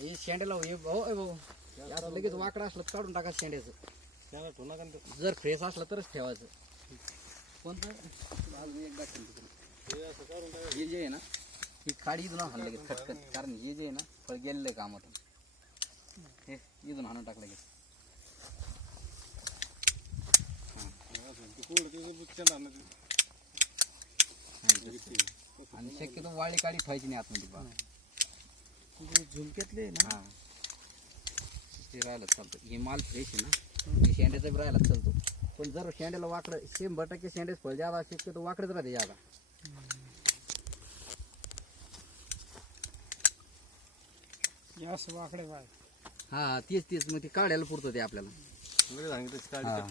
हे शेंड्याला हे भाऊ ए भाऊ हे लगेच वाकडा असलं तर काढून टाका शेंड्याचं त्याला ठेवू नका ना ते. जर फ्रेश असलं तरच ठेवायचं कोणतं अजून एकदा. हे असं काढून टाका. हे जे आहे ना ही खाडी इथून आणलं लगेच खटखट कारण हे जे आहे ना फळ गेलेलं कामातून हे इथून आणून टाकलं लगेच असं ते कोरडं ते आणलं. आणि शक्यतो वाळी काडी ठेवायची नाही आतमध्ये बा. झुमक्यातले ना? हा. ते राहायला चालतं. हे माल फ्रेश आहे ना. ते शेंड्याचा बी राहायला चालतो. पण जर शेंड्याला वाकडं शंभर टक्के शेंड्याच फळ ज्यादा शक्यतो वाकडच राहते हे असं वाकडे हा हा, तेच तेच. मग ते काढायला पुरतं ते आपल्याला. सांगितलं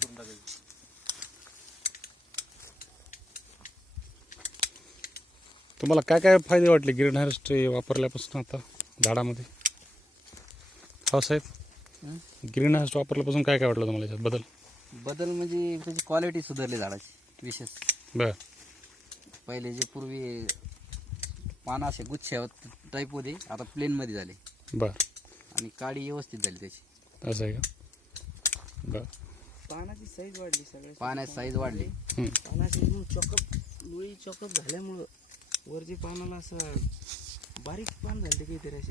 तुम्हाला काय काय फायदे वाटले ग्रीन हार्वेस्ट वापरल्यापासून आता झाडामध्ये? हो साहेब? ग्रीन हार्वेस्ट वापरल्यापासून काय काय वाटलं तुम्हाला याच्यात? बदल? बदल म्हणजे त्याची क्वालिटी सुधारली झाडाची विशेष. बर. पहिले जे पूर्वी पानं असे गुच्छ टाईप होते आता प्लेनमध्ये झाले. बर. आणि काडी व्यवस्थित झाली त्याची. असं आहे का? बर. पानाची साईज वाढली सगळ्या पाण्याची साईज वाढली. पानाची चॉकअप मुळी चॉकअप झाल्यामुळं वरची पानाला असं बारीक पान झालं काहीतरी असे.